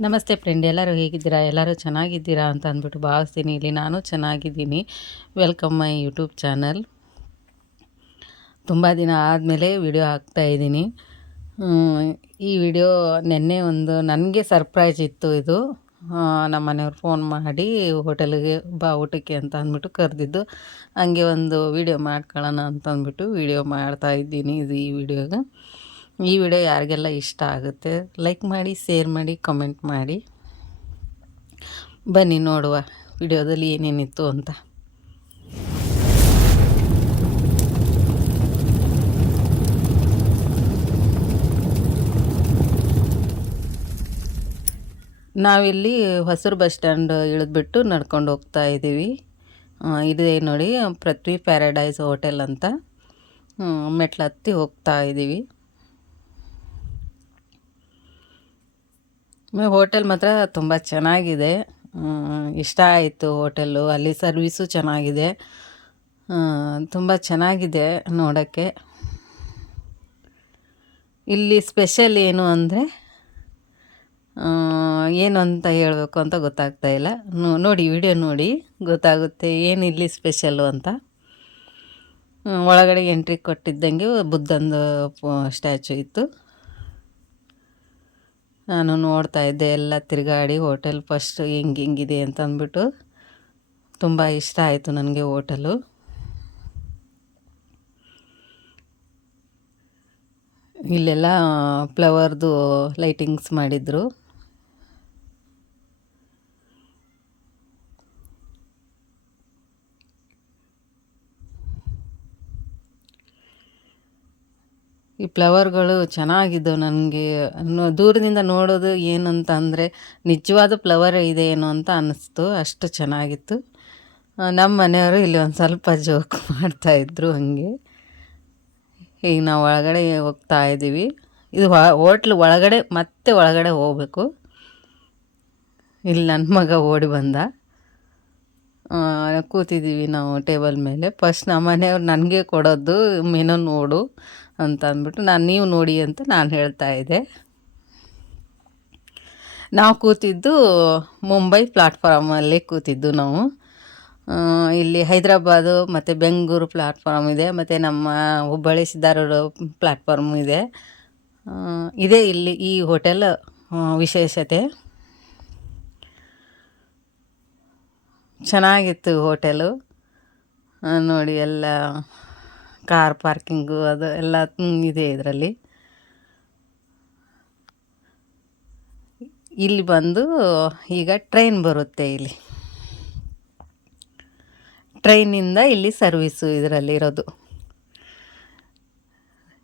ನಮಸ್ತೆ ಫ್ರೆಂಡ್, ಎಲ್ಲರೂ ಹೇಗಿದ್ದೀರಾ? ಎಲ್ಲರೂ ಚೆನ್ನಾಗಿದ್ದೀರಾ ಅಂತ ಅಂದ್ಬಿಟ್ಟು ಭಾವಿಸ್ತೀನಿ. ಇಲ್ಲಿ ನಾನು ಚೆನ್ನಾಗಿದ್ದೀನಿ. Welcome my YouTube channel. ತುಂಬ ದಿನ ಆದಮೇಲೆ ವಿಡಿಯೋ ಹಾಕ್ತಾಯಿದ್ದೀನಿ ಈ ವಿಡಿಯೋ ನಿನ್ನೆ ಒಂದು ನನಗೆ ಸರ್ಪ್ರೈಸ್ ಇತ್ತು ಇದು. ನಮ್ಮ ಮನೆಯವ್ರು ಫೋನ್ ಮಾಡಿ ಹೋಟೆಲ್ಗೆ ಬಾ ಊಟಕ್ಕೆ ಅಂತ ಅಂದ್ಬಿಟ್ಟು ಕರೆದಿದ್ದು. ಹಂಗೆ ಒಂದು ವಿಡಿಯೋ ಮಾಡ್ಕೊಳ್ಳೋಣ ಅಂತ ಅಂದ್ಬಿಟ್ಟು ವಿಡಿಯೋ ಮಾಡ್ತಾಯಿದ್ದೀನಿ ಇದು ಈ ವಿಡಿಯೋಗೆ. ಈ ವಿಡಿಯೋ ಯಾರಿಗೆಲ್ಲ ಇಷ್ಟ ಆಗುತ್ತೆ ಲೈಕ್ ಮಾಡಿ ಶೇರ್ ಮಾಡಿ ಕಮೆಂಟ್ ಮಾಡಿ. ಬನ್ನಿ ನೋಡುವ ವಿಡಿಯೋದಲ್ಲಿ ಏನೇನಿತ್ತು ಅಂತ. ನಾವಿಲ್ಲಿ ಹೊಸರು ಬಸ್ ಸ್ಟ್ಯಾಂಡ್ ಇಳಿದ್ಬಿಟ್ಟು ನಡ್ಕೊಂಡು ಹೋಗ್ತಾ ಇದ್ದೀವಿ. ಇದೇ ನೋಡಿ ಪೃಥ್ವಿ ಪ್ಯಾರಡೈಸ್ ಹೋಟೆಲ್ ಅಂತ. ಮೆಟ್ಲು ಹತ್ತಿ ಹೋಗ್ತಾ ಇದ್ದೀವಿ. ಹೋಟೆಲ್ ಮಾತ್ರ ತುಂಬ ಚೆನ್ನಾಗಿದೆ. ಇಷ್ಟ ಆಯಿತು ಹೋಟೆಲ್ಲು. ಅಲ್ಲಿ ಸರ್ವಿಸು ಚೆನ್ನಾಗಿದೆ. ತುಂಬ ಚೆನ್ನಾಗಿದೆ ನೋಡೋಕ್ಕೆ. ಇಲ್ಲಿ ಸ್ಪೆಷಲ್ ಏನು ಅಂದರೆ ಏನು ಅಂತ ಹೇಳಬೇಕು ಅಂತ ಗೊತ್ತಾಗ್ತಾ ಇಲ್ಲ. ನೋಡಿ, ವಿಡಿಯೋ ನೋಡಿ. ಗೊತ್ತಾಗುತ್ತೆ ಏನು ಇಲ್ಲಿ ಸ್ಪೆಷಲ್ಲು ಅಂತ. ಒಳಗಡೆ ಎಂಟ್ರಿ ಕೊಟ್ಟಿದ್ದಂಗೆ ಬುದ್ಧಂದು ಸ್ಟ್ಯಾಚು ಇತ್ತು. ನಾನು ನೋಡ್ತಾ ಇದ್ದೆ ಎಲ್ಲ ತಿರುಗಾಡಿ ಹೋಟೆಲ್ ಫಸ್ಟ್ ಹಿಂಗೆ ಹಿಂಗಿದೆ ಅಂತ ಅಂದ್ಬಿಟ್ಟು ತುಂಬ ಇಷ್ಟ ಆಯಿತು ನನಗೆ ಹೋಟೆಲು. ಇಲ್ಲೆಲ್ಲ ಫ್ಲವರ್ದು ಲೈಟಿಂಗ್ಸ್ ಮಾಡಿದರು. ಈ ಫ್ಲವರ್ಗಳು ಚೆನ್ನಾಗಿದ್ದವು ನನಗೆ. ದೂರದಿಂದ ನೋಡೋದು ಏನಂತ ಅಂದರೆ, ನಿಜವಾದ ಫ್ಲವರ್ ಇದೆ ಏನೋ ಅಂತ ಅನ್ನಿಸ್ತು ಅಷ್ಟು ಚೆನ್ನಾಗಿತ್ತು. ನಮ್ಮ ಮನೆಯವರು ಇಲ್ಲಿ ಒಂದು ಸ್ವಲ್ಪ ಜೋಕ್ ಮಾಡ್ತಾಯಿದ್ರು ಹಾಗೆ. ಈಗ ನಾವು ಒಳಗಡೆ ಹೋಗ್ತಾ ಇದ್ದೀವಿ ಇದು ಹೋಟ್ಲ್ ಒಳಗಡೆ ಮತ್ತೆ ಒಳಗಡೆ ಹೋಗಬೇಕು. ಇಲ್ಲಿ ನನ್ನ ಮಗ ಓಡಿ ಬಂದ. ಕೂತಿದ್ದೀವಿ ನಾವು ಟೇಬಲ್ ಮೇಲೆ. ಫಸ್ಟ್ ನಮ್ಮ ಮನೆಯವ್ರು ನನಗೆ ಕೊಡೋದು, ಮೆನು ನೋಡು. ಅಂತ ಅಂದ್ಬಿಟ್ಟು ನಾನು ನೀವು ನೋಡಿ ಅಂತ ನಾನು ಹೇಳ್ತಾ ಇದ್ದೆ. ನಾವು ಕೂತಿದ್ದು ಮುಂಬೈ ಪ್ಲಾಟ್ಫಾರ್ಮಲ್ಲಿ ಕೂತಿದ್ದು ನಾವು. ಇಲ್ಲಿ ಹೈದರಾಬಾದು ಮತ್ತು ಬೆಂಗಳೂರು ಪ್ಲಾಟ್ಫಾರ್ಮ್ ಇದೆ, ಮತ್ತು ನಮ್ಮ ಹುಬ್ಬಳ್ಳಿ ಸಿದ್ದಾರೂಢ ಪ್ಲಾಟ್ಫಾರ್ಮ್ ಇದೆ. ಇದೇ ಇಲ್ಲಿ ಈ ಹೋಟೆಲ್ ವಿಶೇಷತೆ. ಚೆನ್ನಾಗಿತ್ತು ಹೋಟೆಲು ನೋಡಿ ಎಲ್ಲ. ಕಾರ್ ಪಾರ್ಕಿಂಗು ಅದು ಎಲ್ಲ ಇದೆ ಇದರಲ್ಲಿ. ಇಲ್ಲಿ ಬಂದು ಈಗ ಟ್ರೈನ್ ಬರುತ್ತೆ ಇಲ್ಲಿ. ಟ್ರೈನಿಂದ ಇಲ್ಲಿ ಸರ್ವಿಸು ಇದರಲ್ಲಿ ಇರೋದು.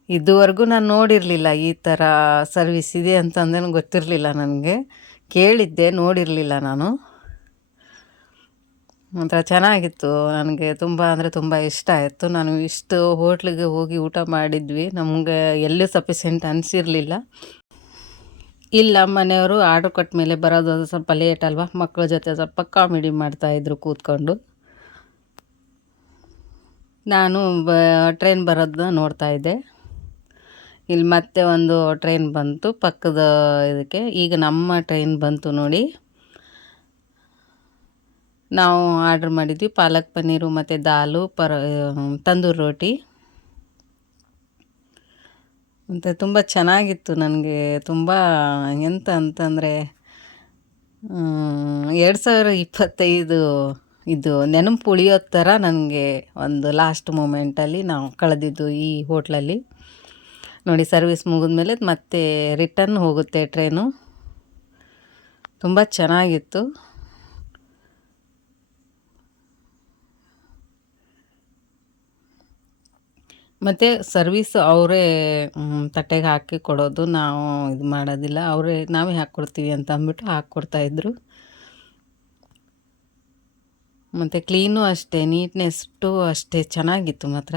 ಇದುವರೆಗೂ ನಾನು ನೋಡಿರಲಿಲ್ಲ ಈ ಥರ ಸರ್ವಿಸ್ ಇದೆ ಅಂತಂದೇನು ಗೊತ್ತಿರಲಿಲ್ಲ ನನಗೆ. ಕೇಳಿದ್ದೆ, ನೋಡಿರಲಿಲ್ಲ ನಾನು. ಒಂಥರ ಚೆನ್ನಾಗಿತ್ತು. ನನಗೆ ತುಂಬ ಅಂದರೆ ತುಂಬ ಇಷ್ಟ ಆಯಿತು. ನಾನು ಇಷ್ಟು ಹೋಟ್ಲಿಗೆ ಹೋಗಿ ಊಟ ಮಾಡಿದ್ವಿ. ನಮಗೆ ಎಲ್ಲೂ ಸಫಿಷಿಯೆಂಟ್ ಅನಿಸಿರಲಿಲ್ಲ. ಇಲ್ಲ, ಮನೆಯವರು ಆರ್ಡ್ರ್ ಕೊಟ್ಟ ಮೇಲೆ ಬರೋದು ಸ್ವಲ್ಪ ಲೇಟ್ ಅಲ್ವಾ? ಮಕ್ಕಳ ಜೊತೆ ಸ್ವಲ್ಪ ಕಾಮಿಡಿ ಮಾಡ್ತಾಯಿದ್ರು ಕೂತ್ಕೊಂಡು. ನಾನು ಬ ಟ್ರೈನ್ ಬರೋದನ್ನ ನೋಡ್ತಾ ಇದ್ದೆ. ಇಲ್ಲಿ ಮತ್ತೆ ಒಂದು ಟ್ರೈನ್ ಬಂತು. ಪಕ್ಕದ ಇದಕ್ಕೆ. ಈಗ ನಮ್ಮ ಟ್ರೈನ್ ಬಂತು ನೋಡಿ. ನಾವು ಆರ್ಡ್ರ್ ಮಾಡಿದ್ವಿ. ಪಾಲಕ್ ಪನ್ನೀರು ಮತ್ತು ದಾಲು, ಪರ ತಂದೂರು ರೋಟಿ. ಮತ್ತು ತುಂಬ ಚೆನ್ನಾಗಿತ್ತು ನನಗೆ. ತುಂಬ ಎಂತ ಅಂತಂದರೆ ಎರಡು ಸಾವಿರ ಇಪ್ಪತ್ತೈದು ಇದು ನೆನಪು ಉಳಿಯೋ ಥರ ನನಗೆ ಒಂದು ಲಾಸ್ಟ್ ಮೂಮೆಂಟಲ್ಲಿ ನಾವು ಕಳೆದಿದ್ದು ಈ ಹೋಟ್ಲಲ್ಲಿ. ನೋಡಿ ಸರ್ವಿಸ್ ಮುಗಿದ್ಮೇಲೆ ಮತ್ತೆ ರಿಟರ್ನ್ ಹೋಗುತ್ತೆ ಟ್ರೈನು ತುಂಬ ಚೆನ್ನಾಗಿತ್ತು. ಮತ್ತು ಸರ್ವೀಸ್ ಅವರೇ ತಟ್ಟೆಗೆ ಹಾಕಿ ಕೊಡೋದು. ನಾವು ಇದು ಮಾಡೋದಿಲ್ಲ. ಅವರೇ, ನಾವೇ ಹಾಕ್ಕೊಡ್ತೀವಿ ಅಂತ ಅಂದ್ಬಿಟ್ಟು ಹಾಕ್ಕೊಡ್ತಾಯಿದ್ರು ಮತ್ತು ಕ್ಲೀನು ಅಷ್ಟೇ, ನೀಟ್ನೆಸ್ಟು ಅಷ್ಟೇ. ಚೆನ್ನಾಗಿತ್ತು ಮಾತ್ರ.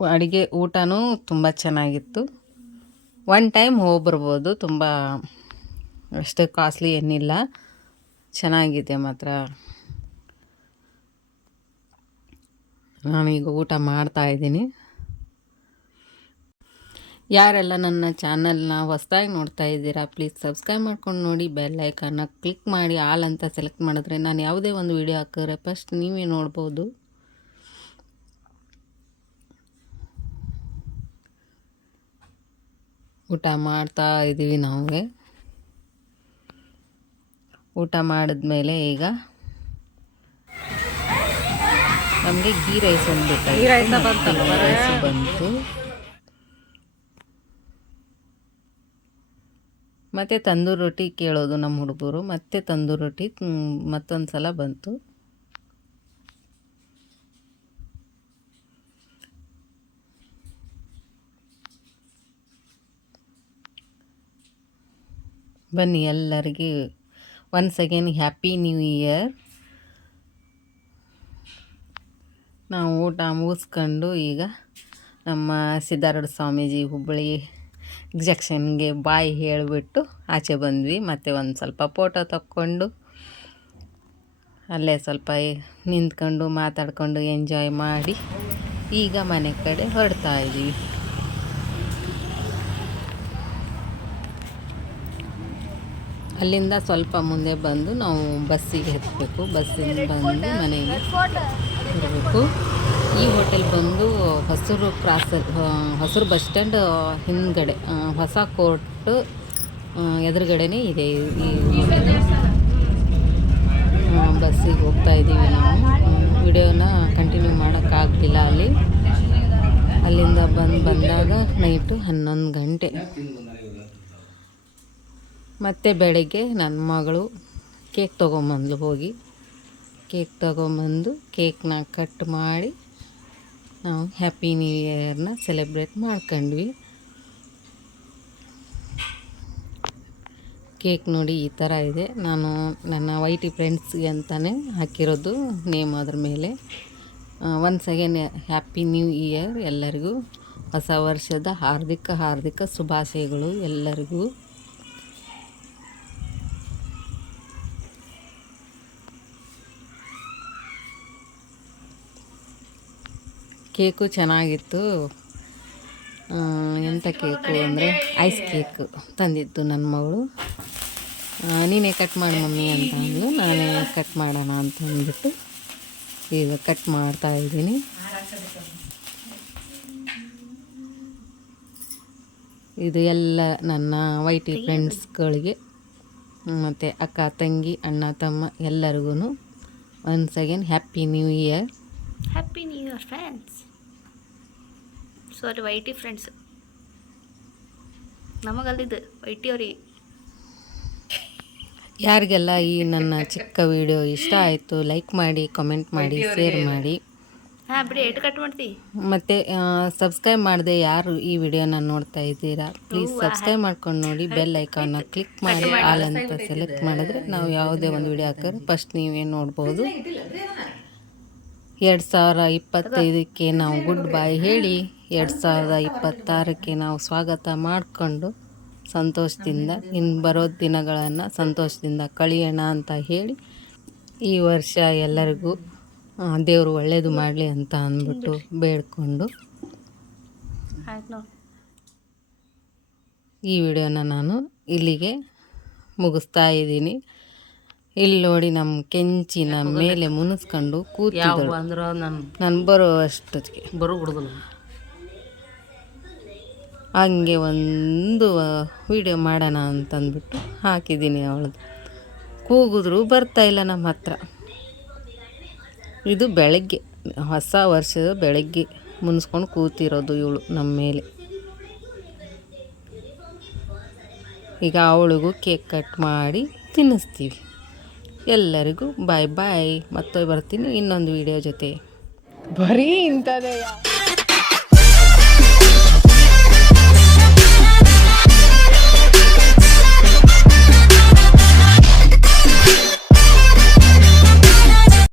ಅಡುಗೆ ಊಟನೂ ತುಂಬ ಚೆನ್ನಾಗಿತ್ತು. ಒನ್ ಟೈಮ್ ಹೋಗಿ ಬರ್ಬೋದು ತುಂಬ ಅಷ್ಟೇ ಕಾಸ್ಟ್ಲಿ ಏನಿಲ್ಲ. ಚೆನ್ನಾಗಿದೆ ಮಾತ್ರ. ನಾನೀಗ ಊಟ ಮಾಡ್ತಾ ಇದ್ದೀನಿ. ಯಾರೆಲ್ಲ ನನ್ನ ಚಾನಲ್ನ ಹೊಸ್ದಾಗಿ ನೋಡ್ತಾ ಇದ್ದೀರಾ, ಪ್ಲೀಸ್ ಸಬ್ಸ್ಕ್ರೈಬ್ ಮಾಡ್ಕೊಂಡು ನೋಡಿ, ಬೆಲ್ ಐಕನ್ನ ಕ್ಲಿಕ್ ಮಾಡಿ, ಆಲ್ ಅಂತ ಸೆಲೆಕ್ಟ್ ಮಾಡಿದ್ರೆ ನಾನು ಯಾವುದೇ ಒಂದು ವಿಡಿಯೋ ಹಾಕಿದ್ರೆ ಫಸ್ಟ್ ನೀವೇ ನೋಡ್ಬೋದು. ಊಟ ಮಾಡ್ತಾ ಇದ್ದೀವಿ ನಾವು. ಊಟ ಮಾಡಿದ್ಮೇಲೆ ಈಗ ನಮಗೆ ಗೀ ರೈಸ್ ಒಂದು ರೈಸ್ ಬಂತು. ಮತ್ತು ತಂದೂರು ರೊಟ್ಟಿ ಕೇಳೋದು ನಮ್ಮ ಹುಡುಗರು. ಮತ್ತೆ ತಂದೂರು ರೊಟ್ಟಿ ಮತ್ತೊಂದು ಸಲ ಬಂತು. ಬನ್ನಿ ಎಲ್ಲರಿಗೆ once again happy new year ನಾವು ಊಟ ಮುಗಿಸ್ಕೊಂಡು ಈಗ ನಮ್ಮ ಸಿದ್ಧಾರೂಢ ಸ್ವಾಮೀಜಿ ಹುಬ್ಬಳ್ಳಿ ಜಕ್ಷನ್ಗೆ ಬಾಯಿ ಹೇಳಿಬಿಟ್ಟು ಆಚೆ ಬಂದ್ವಿ. ಮತ್ತು ಒಂದು ಸ್ವಲ್ಪ ಫೋಟೋ ತಕ್ಕೊಂಡು ಅಲ್ಲೇ ಸ್ವಲ್ಪ ನಿಂತ್ಕೊಂಡು ಮಾತಾಡ್ಕೊಂಡು ಎಂಜಾಯ್ ಮಾಡಿ ಈಗ ಮನೆ ಕಡೆ ಹೊರಡ್ತಾ ಇದ್ದೀವಿ. ಅಲ್ಲಿಂದ ಸ್ವಲ್ಪ ಮುಂದೆ ಬಂದು ನಾವು ಬಸ್ಸಿಗೆ ಹತ್ತಬೇಕು ಬಸ್ಸಿಂದ ಬಂದು ಮನೆಗೆ ಬರಬೇಕು. ಈ ಹೋಟೆಲ್ ಬಂದು Hosur cross Hosur bus stand ಹಿಂದ್ಗಡೆ ಹೊಸ ಕೋರ್ಟ್ ಎದುರುಗಡೆನೇ ಇದೆ ಈ ಹೋಟೆಲ್ ಬಸ್ಸಿಗೆ ಹೋಗ್ತಾ ಇದ್ದೀವಿ ನಾವು. ವಿಡಿಯೋನ ಕಂಟಿನ್ಯೂ ಮಾಡೋಕ್ಕಾಗಲಿಲ್ಲ ಅಲ್ಲಿ. ಅಲ್ಲಿಂದ ಬಂದು ಬಂದಾಗ ನೈಟು ಹನ್ನೊಂದು ಗಂಟೆ. ಮತ್ತು ಬೆಳಗ್ಗೆ ನನ್ನ ಮಗಳು ಕೇಕ್ ತೊಗೊಂಬಂದ್ಲು ಹೋಗಿ. ಕೇಕ್ ತೊಗೊಂಬಂದು ಕೇಕ್ನ ಕಟ್ ಮಾಡಿ ನಾವು ಹ್ಯಾಪಿ ನ್ಯೂ ಇಯರ್ನ ಸೆಲೆಬ್ರೇಟ್ ಮಾಡ್ಕೊಂಡ್ವಿ. ಕೇಕ್ ನೋಡಿ ಈ ಥರ ಇದೆ. ನಾನು ನನ್ನ ವೈಟಿ ಫ್ರೆಂಡ್ಸ್ಗೆ ಅಂತಲೇ ಹಾಕಿರೋದು ನೇಮ್ ಅದ್ರ ಮೇಲೆ. Once again happy new year ಎಲ್ಲರಿಗೂ. ಹೊಸ ವರ್ಷದ ಹಾರ್ದಿಕ ಹಾರ್ದಿಕ ಶುಭಾಶಯಗಳು ಎಲ್ಲರಿಗೂ. ಕೇಕು ಚೆನ್ನಾಗಿತ್ತು. ಎಂಥ ಕೇಕು ಅಂದರೆ ಐಸ್ ಕೇಕು ತಂದಿತ್ತು ನನ್ನ ಮಗಳು. ನೀನೇ ಕಟ್ ಮಾಡಿ ಮಮ್ಮಿ ಅಂತ ಅಂದು ನಾನೇ ಕಟ್ ಮಾಡೋಣ ಅಂತ ಅಂದ್ಬಿಟ್ಟು ಈಗ ಕಟ್ ಮಾಡ್ತಾ ಇದ್ದೀನಿ. ಇದು ಎಲ್ಲ ನನ್ನ ವೈಟಿ ಫ್ರೆಂಡ್ಸ್ಗಳಿಗೆ, ಮತ್ತು ಅಕ್ಕ, ತಂಗಿ, ಅಣ್ಣ, ತಮ್ಮ ಎಲ್ಲರಿಗೂ once again happy new year. Happy new year friends. Sorry ವೈಟಿ friends ನಮಗಲ್ಲಿದ್ದು ವೈಟಿ ಅವ್ರಿಗೆ. ಯಾರಿಗೆಲ್ಲ ಈ ನನ್ನ ಚಿಕ್ಕ ವಿಡಿಯೋ ಇಷ್ಟ ಆಯಿತು ಲೈಕ್ ಮಾಡಿ ಕಮೆಂಟ್ ಮಾಡಿ ಶೇರ್ ಮಾಡಿ. ಹಾಂ ಬಿಡಿ ಎಟ್ ಕಟ್ ಮಾಡ್ತೀವಿ ಮತ್ತು ಸಬ್ಸ್ಕ್ರೈಬ್ ಮಾಡಿದೆ ಯಾರು ಈ ವಿಡಿಯೋನ ನೋಡ್ತಾ ಇದ್ದೀರಾ? ಪ್ಲೀಸ್ ಸಬ್ಸ್ಕ್ರೈಬ್ ಮಾಡ್ಕೊಂಡು ನೋಡಿ ಬೆಲ್ ಐಕಾನ್ನ ಕ್ಲಿಕ್ ಮಾಡಿ ಆಲ್ ಅಂತ ಸೆಲೆಕ್ಟ್ ಮಾಡಿದ್ರೆ ನಾವು ಯಾವುದೇ ಒಂದು ವಿಡಿಯೋ ಹಾಕಿದ್ರೆ ಫಸ್ಟ್ ನೀವೇ ನೋಡ್ಬೋದು. ಎರಡು ಸಾವಿರ ಇಪ್ಪತ್ತೈದಕ್ಕೆ ನಾವು ಗುಡ್ ಬಾಯ್ ಹೇಳಿ. ಎರಡು ಸಾವಿರದ ಇಪ್ಪತ್ತಾರಕ್ಕೆ ನಾವು ಸ್ವಾಗತ ಮಾಡಿಕೊಂಡು ಸಂತೋಷದಿಂದ ಇನ್ನು ಬರೋ ದಿನಗಳನ್ನು ಸಂತೋಷದಿಂದ ಕಳಿಯೋಣ ಅಂತ ಹೇಳಿ ಈ ವರ್ಷ ಎಲ್ಲರಿಗೂ ದೇವರು ಒಳ್ಳೆಯದು ಮಾಡಲಿ ಅಂತ ಅಂದ್ಬಿಟ್ಟು ಬೇಡ್ಕೊಂಡು ಈ ವಿಡಿಯೋನ ನಾನು ಇಲ್ಲಿಗೆ ಮುಗಿಸ್ತಾ ಇದ್ದೀನಿ. ಇಲ್ಲಿ ನೋಡಿ ನಮ್ಮ ಕೆಂಚಿನ ಮೇಲೆ ಮುನಿಸ್ಕೊಂಡು ಕೂತು ನಾನು ಬರೋ ಅಷ್ಟೊತ್ತಿಗೆ ಬರೋ ಹಂಗೆ ಒಂದು ವಿಡಿಯೋ ಮಾಡೋಣ ಅಂತಂದ್ಬಿಟ್ಟು ಹಾಕಿದ್ದೀನಿ ಅವಳದು. ಕೂಗಿದ್ರು ಬರ್ತಾಯಿಲ್ಲ ನಮ್ಮ ಹತ್ರ. ಇದು ಬೆಳಗ್ಗೆ, ಹೊಸ ವರ್ಷದ ಬೆಳಗ್ಗೆ ಮುನ್ಸ್ಕೊಂಡು ಕೂತಿರೋದು ಇವಳು ನಮ್ಮ ಮೇಲೆ. ಈಗ ಅವಳಿಗೂ ಕೇಕ್ ಕಟ್ ಮಾಡಿ ತಿನ್ನಿಸ್ತೀವಿ. ಎಲ್ಲರಿಗೂ ಬಾಯ್ ಬಾಯ್ ಮತ್ತೆ ಬರ್ತೀನಿ ಇನ್ನೊಂದು ವಿಡಿಯೋ ಜೊತೆ. ಬರೀ ಇಂಥದೇ